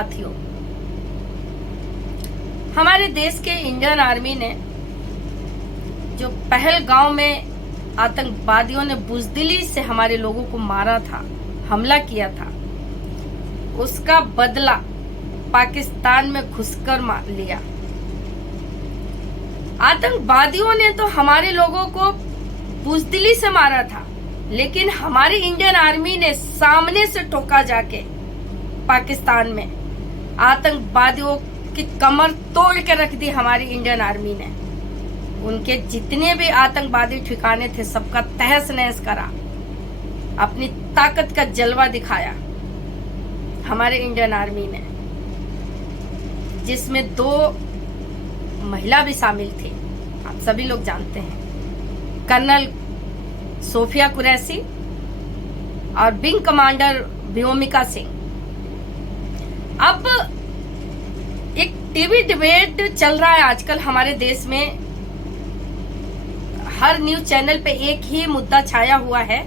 साथियों, हमारे देश के इंडियन आर्मी ने जो पहलगांव में आतंकवादियों ने बुजदिली से हमारे लोगों को मारा था, हमला किया था, उसका बदला पाकिस्तान में घुसकर मार लिया। आतंकवादियों ने तो हमारे लोगों को बुजदिली से मारा था, लेकिन हमारी इंडियन आर्मी ने सामने से ठोका जाके पाकिस्तान में आतंकवादियों की कमर तोड़ के रख दी। हमारी इंडियन आर्मी ने उनके जितने भी आतंकवादी ठिकाने थे सबका तहस नहस करा, अपनी ताकत का जलवा दिखाया हमारे इंडियन आर्मी ने, जिसमें 2 महिला भी शामिल थी। आप सभी लोग जानते हैं, कर्नल सोफिया कुरैशी और विंग कमांडर व्योमिका सिंह। अब एक टीवी डिबेट चल रहा है आजकल हमारे देश में, हर न्यूज चैनल पे एक ही मुद्दा छाया हुआ है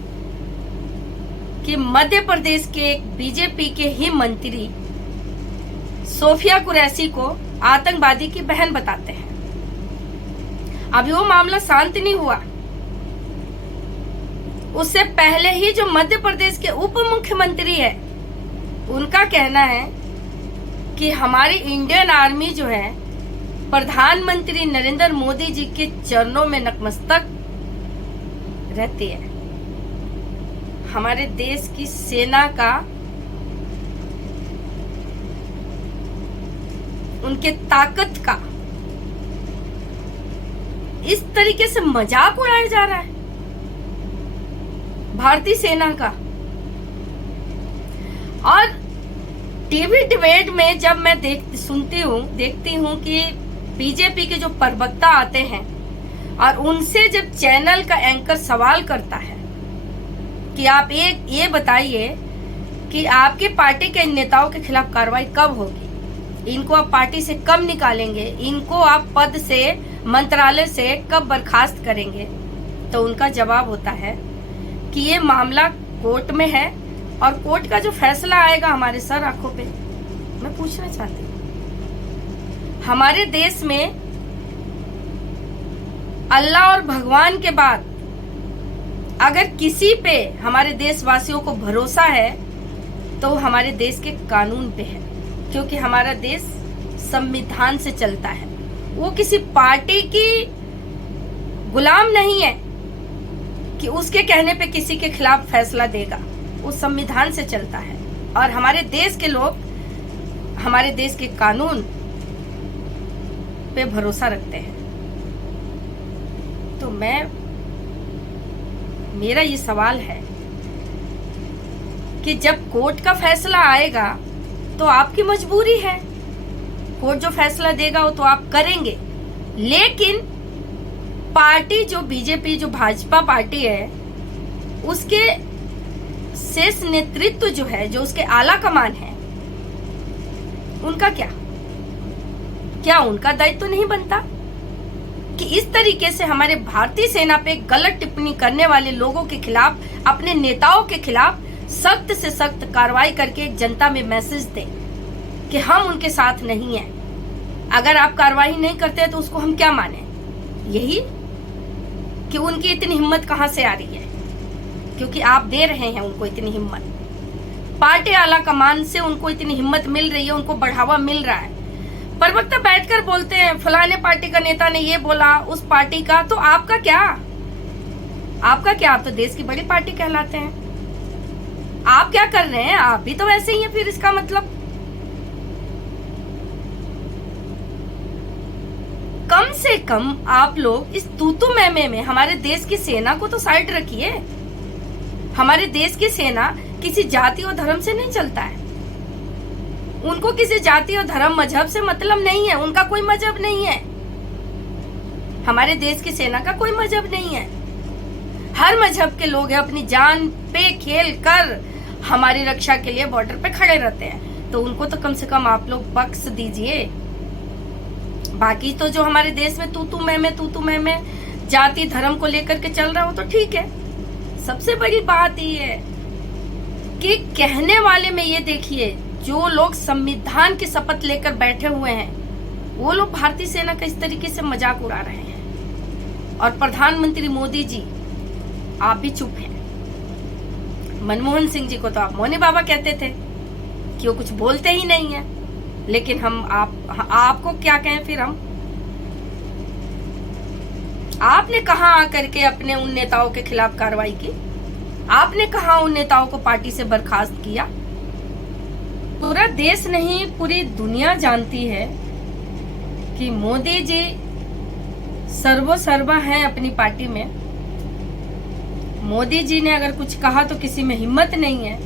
कि मध्य प्रदेश के एक बीजेपी के ही मंत्री सोफिया कुरैशी को आतंकवादी की बहन बताते हैं। अभी वो मामला शांत नहीं हुआ। उससे पहले ही जो मध्य प्रदेश के उप मुख्यमंत्री है, उनका कहना है कि हमारी इंडियन आर्मी जो है प्रधानमंत्री नरेंद्र मोदी जी के चरणों में नतमस्तक रहती है। हमारे देश की सेना का उनके ताकत का इस तरीके से मजाक उड़ाया जा रहा है भारतीय सेना का। और टीवी डिबेट में जब मैं देखती हूँ कि बीजेपी के जो प्रवक्ता आते हैं और उनसे जब चैनल का एंकर सवाल करता है कि आप ये बताइए कि आपके पार्टी के नेताओं के खिलाफ कार्रवाई कब होगी, इनको आप पार्टी से कब निकालेंगे, इनको आप पद से मंत्रालय से कब बर्खास्त करेंगे, तो उनका जवाब होता है कि ये मामला कोर्ट में है और कोर्ट का जो फैसला आएगा हमारे सर आंखों पे। मैं पूछना चाहती हूँ, हमारे देश में अल्लाह और भगवान के बाद अगर किसी पे हमारे देशवासियों को भरोसा है तो हमारे देश के कानून पे है, क्योंकि हमारा देश संविधान से चलता है। वो किसी पार्टी की गुलाम नहीं है कि उसके कहने पे किसी के खिलाफ फैसला देगा। वो संविधान से चलता है और हमारे देश के लोग हमारे देश के कानून पे भरोसा रखते हैं। तो मेरा ये सवाल है कि जब कोर्ट का फैसला आएगा तो आपकी मजबूरी है, कोर्ट जो फैसला देगा वो तो आप करेंगे, लेकिन पार्टी जो बीजेपी जो भाजपा पार्टी है उसके शेष नेतृत्व जो है, जो उसके आला कमान है, उनका क्या उनका दायित्व तो नहीं बनता कि इस तरीके से हमारे भारतीय सेना पे गलत टिप्पणी करने वाले लोगों के खिलाफ, अपने नेताओं के खिलाफ सख्त से सख्त कार्रवाई करके जनता में मैसेज दे कि हम उनके साथ नहीं हैं। अगर आप कार्रवाई नहीं करते हैं तो उसको हम क्या माने? यही कि उनकी इतनी हिम्मत कहां से आ रही है, क्योंकि आप दे रहे हैं उनको इतनी हिम्मत। पार्टी आला कमान से उनको इतनी हिम्मत मिल रही है, उनको बढ़ावा मिल रहा है। प्रवक्ता बैठकर बोलते हैं फलाने पार्टी का नेता ने ये बोला, उस पार्टी का, तो आपका क्या? आप तो देश की बड़ी पार्टी कहलाते हैं। आप क्या कर रहे हैं? आप भी तो वैसे ही हैं। फिर इसका मतलब कम से कम आप लोग इस तूतू मैमे में हमारे देश की सेना को तो साइड रखिए। हमारे देश की सेना किसी जाति और धर्म से नहीं चलता है। उनको किसी जाति और धर्म मजहब से मतलब नहीं है, उनका कोई मजहब नहीं है। हमारे देश की सेना का कोई मजहब नहीं है। हर मजहब के लोग हैं, अपनी जान पे खेल कर हमारी रक्षा के लिए बॉर्डर पे खड़े रहते हैं। तो उनको तो कम से कम आप लोग बख्श दीजिए। बाकी तो जो हमारे देश में तू में जाति धर्म को लेकर के चल रहा हो तो ठीक है। सबसे बड़ी बात ये है कि कहने वाले में ये देखिए, जो लोग संविधान की शपथ लेकर बैठे हुए हैं, वो लोग भारतीय सेना का इस तरीके से मजाक उड़ा रहे हैं। और प्रधानमंत्री मोदी जी, आप भी चुप हैं। मनमोहन सिंह जी को तो आप मौनी बाबा कहते थे कि वो कुछ बोलते ही नहीं है, लेकिन हम आपको क्या कहें फिर हम? आपने कहा आकर के अपने उन नेताओं के खिलाफ कार्रवाई की? आपने कहा उन नेताओं को पार्टी से बर्खास्त किया? पूरा देश नहीं, पूरी दुनिया जानती है कि मोदी जी सर्वोसर्वा हैं अपनी पार्टी में। मोदी जी ने अगर कुछ कहा तो किसी में हिम्मत नहीं है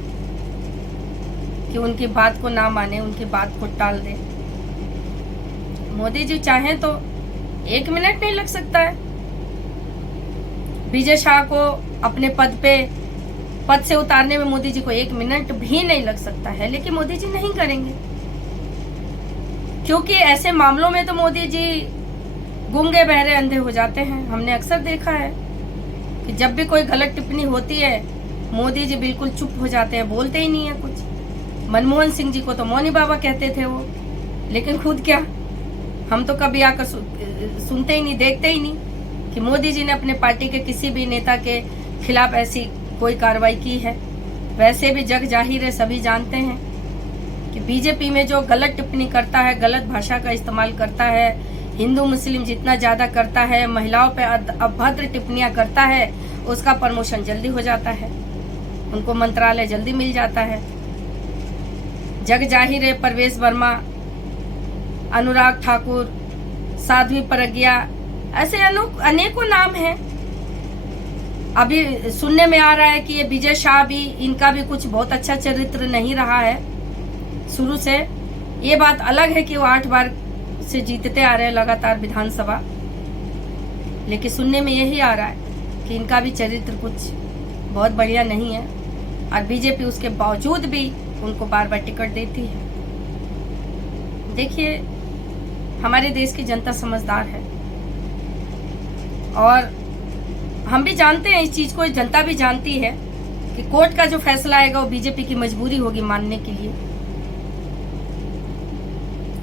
कि उनकी बात को ना माने, उनकी बात को टाल दे। मोदी जी चाहें तो 1 मिनट नहीं लग सकता है विजय शाह को अपने पद से उतारने में। मोदी जी को 1 मिनट भी नहीं लग सकता है, लेकिन मोदी जी नहीं करेंगे, क्योंकि ऐसे मामलों में तो मोदी जी गूंगे बहरे अंधे हो जाते हैं। हमने अक्सर देखा है कि जब भी कोई गलत टिप्पणी होती है, मोदी जी बिल्कुल चुप हो जाते हैं, बोलते ही नहीं है कुछ। मनमोहन सिंह जी को तो मौनी बाबा कहते थे वो, लेकिन खुद क्या, हम तो कभी आकर सुनते ही नहीं, देखते ही नहीं कि मोदी जी ने अपने पार्टी के किसी भी नेता के खिलाफ ऐसी कोई कार्रवाई की है। वैसे भी जग जाहिर है, सभी जानते हैं कि बीजेपी में जो गलत टिप्पणी करता है, गलत भाषा का इस्तेमाल करता है, हिंदू मुस्लिम जितना ज्यादा करता है, महिलाओं पे अभद्र टिप्पणियां करता है, उसका प्रमोशन जल्दी हो जाता है, उनको मंत्रालय जल्दी मिल जाता है। जग जाहिर है, परवेश वर्मा, अनुराग ठाकुर, साध्वी प्रज्ञा, ऐसे अनेकों नाम हैं। अभी सुनने में आ रहा है कि ये विजय शाह भी, इनका भी कुछ बहुत अच्छा चरित्र नहीं रहा है शुरू से। ये बात अलग है कि वो 8 बार से जीतते आ रहे हैं लगातार विधानसभा, लेकिन सुनने में यही आ रहा है कि इनका भी चरित्र कुछ बहुत बढ़िया नहीं है, और बीजेपी उसके बावजूद भी उनको बार बार टिकट देती है। देखिए, हमारे देश की जनता समझदार है, और हम भी जानते हैं इस चीज को, जनता भी जानती है कि कोर्ट का जो फैसला आएगा वो बीजेपी की मजबूरी होगी मानने के लिए।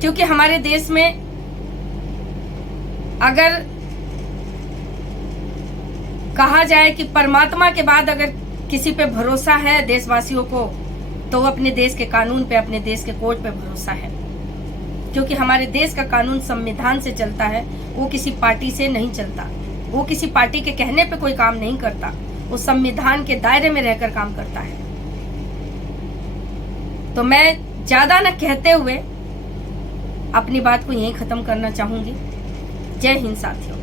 क्योंकि हमारे देश में अगर कहा जाए कि परमात्मा के बाद अगर किसी पे भरोसा है देशवासियों को, तो वो अपने देश के कानून पे, अपने देश के कोर्ट पे भरोसा है। क्योंकि हमारे देश का कानून संविधान से चलता है, वो किसी पार्टी से नहीं चलता, वो किसी पार्टी के कहने पे कोई काम नहीं करता, वो संविधान के दायरे में रहकर काम करता है। तो मैं ज्यादा न कहते हुए अपनी बात को यहीं खत्म करना चाहूंगी। जय हिंद साथियों।